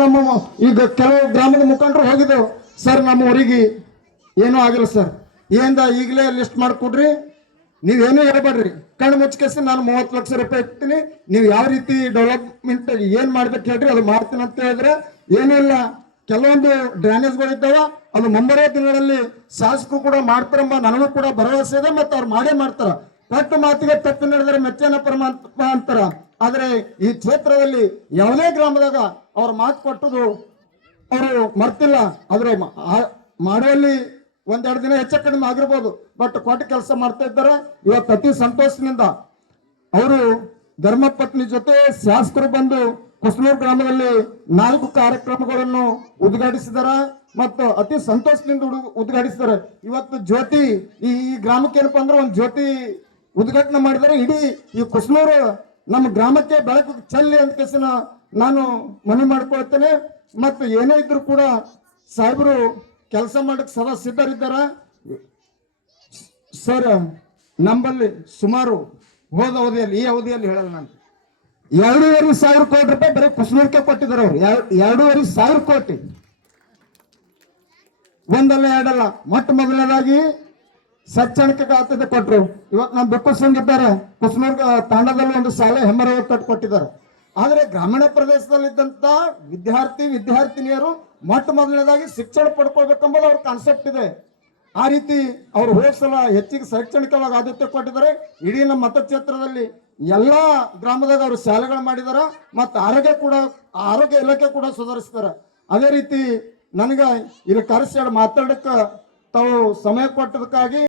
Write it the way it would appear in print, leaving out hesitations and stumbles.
ನಮ್ಮ ಈಗ ಕೆಲವು ಗ್ರಾಮದ ಮುಖಂಡರು ಹೋಗಿದ್ದೆವು ಸರ್, ನಮ್ಮ ಊರಿಗೆ ಏನೂ ಆಗಿಲ್ಲ ಸರ್, ಏನ್ದ ಈಗಲೇ ಲಿಸ್ಟ್ ಮಾಡಿಕೊಡ್ರಿ, ನೀವೇನು ಹೇಳ್ಬೇಡ್ರಿ, ಕಣ್ಣು ಮುಚ್ಚಿಸಿ ನಾನು 30 ಲಕ್ಷ ರೂಪಾಯಿ ಇರ್ತೀನಿ, ನೀವು ಯಾವ ರೀತಿ ಡೆವಲಪ್ಮೆಂಟ್ ಏನು ಮಾಡ್ಬೇಕು ಹೇಳ್ರಿ, ಅದು ಮಾಡ್ತೀನಿ ಅಂತ ಹೇಳಿದ್ರೆ ಏನೂ ಇಲ್ಲ. ಕೆಲವೊಂದು ಡ್ರೈನೇಜ್ಗಳು ಇದ್ದಾವ, ಅದು ಮುಂಬರುವ ದಿನಗಳಲ್ಲಿ ಶಾಸಕರು ಕೂಡ ಮಾಡ್ತಾರಮ್ಮ ನನಗೂ ಕೂಡ ಭರವಸೆ ಇದೆ, ಮತ್ತು ಅವ್ರು ಮಾಡೇ ಮಾಡ್ತಾರ. ಕೊಟ್ಟು ಮಾತಿಗೆ ತಪ್ಪು ನಡೆದರೆ ಮೆಚ್ಚನ ಪರಮಾತ್ಮ ಅಂತಾರ. ಆದರೆ ಈ ಕ್ಷೇತ್ರದಲ್ಲಿ ಯಾವುದೇ ಗ್ರಾಮದಾಗ ಅವ್ರ ಮಾತು ಕೊಟ್ಟದು ಅವರು ಮರ್ತಿಲ್ಲ. ಆದ್ರೆ ಮಾಡುವಲ್ಲಿ ಒಂದೆರಡು ದಿನ ಹೆಚ್ಚು ಕಡಿಮೆ ಆಗಿರ್ಬೋದು, ಬಟ್ ಕೊಟ್ಟು ಕೆಲಸ ಮಾಡ್ತಾ ಇದ್ದಾರೆ. ಇವತ್ತು ಅತಿ ಸಂತೋಷದಿಂದ ಅವರು ಧರ್ಮಪತ್ನಿ ಜೊತೆ ಶಾಸಕರು ಬಂದು ಕುಸ್ನೂರು ಗ್ರಾಮದಲ್ಲಿ 4 ಕಾರ್ಯಕ್ರಮಗಳನ್ನು ಉದ್ಘಾಟಿಸಿದಾರ ಮತ್ತು ಅತಿ ಸಂತೋಷದಿಂದ ಉದ್ಘಾಟಿಸಿದ್ದಾರೆ. ಇವತ್ತು ಜ್ಯೋತಿ ಈ ಗ್ರಾಮಕ್ಕೆ ಏನಪ್ಪಾ ಅಂದ್ರೆ ಒಂದು ಜ್ಯೋತಿ ಉದ್ಘಾಟನೆ ಮಾಡಿದ್ದಾರೆ. ಇಡೀ ಈ ಕುಸ್ನೂರು ನಮ್ಮ ಗ್ರಾಮಕ್ಕೆ ಬೆಳಕು ಚೆಲ್ಲಿ ಅಂತ ಕೇಸಿನ ನಾನು ಮನವಿ ಮಾಡ್ಕೊಳ್ತೇನೆ. ಮತ್ತು ಏನೇ ಇದ್ರು ಕೂಡ ಸಾಹೇಬರು ಕೆಲಸ ಮಾಡಕ್ಕೆ ಸದಾ ಸಿದ್ಧರಿದ್ದಾರೆ ಸರ್. ನಮ್ಮಲ್ಲಿ ಸುಮಾರು ಹೋದ ಅವಧಿಯಲ್ಲಿ, ಈ ಅವಧಿಯಲ್ಲಿ ಹೇಳಲ್ಲ ನಾನು, 2,500 ಕೋಟಿ ರೂಪಾಯಿ ಬರೀ ಕುಸ್ನೂರ್ಗೆ ಕೊಟ್ಟಿದ್ದಾರೆ ಅವರು. 2,500 ಕೋಟಿ ಒಂದಲ್ಲ ಎರಡಲ್ಲ. ಮೊಟ್ಟ ಮೊದಲನೇದಾಗಿ ಶೈಕ್ಷಣಿಕ ಖಾತೆ ಕೊಟ್ಟರು. ಇವತ್ತು ನಮ್ಮ ಬೆಕ್ಕು ಸಿಂಗ್ ಇದ್ದಾರೆ, ಕುಸ್ನೂರ್ ತಾಂಡದಲ್ಲಿ ಒಂದು ಶಾಲೆ ಹೆಮ್ಮರವ ಕಟ್ಟು ಕೊಟ್ಟಿದ್ದಾರೆ. ಆದರೆ ಗ್ರಾಮೀಣ ಪ್ರದೇಶದಲ್ಲಿದ್ದಂತ ವಿದ್ಯಾರ್ಥಿನಿಯರು ಮೊಟ್ಟ ಮೊದಲನೇದಾಗಿ ಶಿಕ್ಷಣ ಪಡ್ಕೊಳ್ಬೇಕೆಂಬುದು ಅವ್ರ ಕಾನ್ಸೆಪ್ಟ್ ಇದೆ. ಆ ರೀತಿ ಅವರು ಹೋದ್ಸಲ ಹೆಚ್ಚಿಗೆ ಶೈಕ್ಷಣಿಕವಾಗಿ ಆದ್ಯತೆ ಕೊಟ್ಟಿದ್ದಾರೆ. ಇಡೀ ನಮ್ಮ ಮತಕ್ಷೇತ್ರದಲ್ಲಿ ಎಲ್ಲಾ ಗ್ರಾಮದಾಗ ಅವರು ಶಾಲೆಗಳು ಮಾಡಿದಾರ ಮತ್ತು ಆರೋಗ್ಯ ಇಲಾಖೆ ಕೂಡ ಸುಧಾರಿಸ್ತಾರೆ. ಅದೇ ರೀತಿ ನನಗೆ ಇಲ್ಲಿ ಕರೆಸಿ ಮಾತಾಡಕ್ಕೆ ತಾವು ಸಮಯ ಕೊಟ್ಟದಕ್ಕಾಗಿ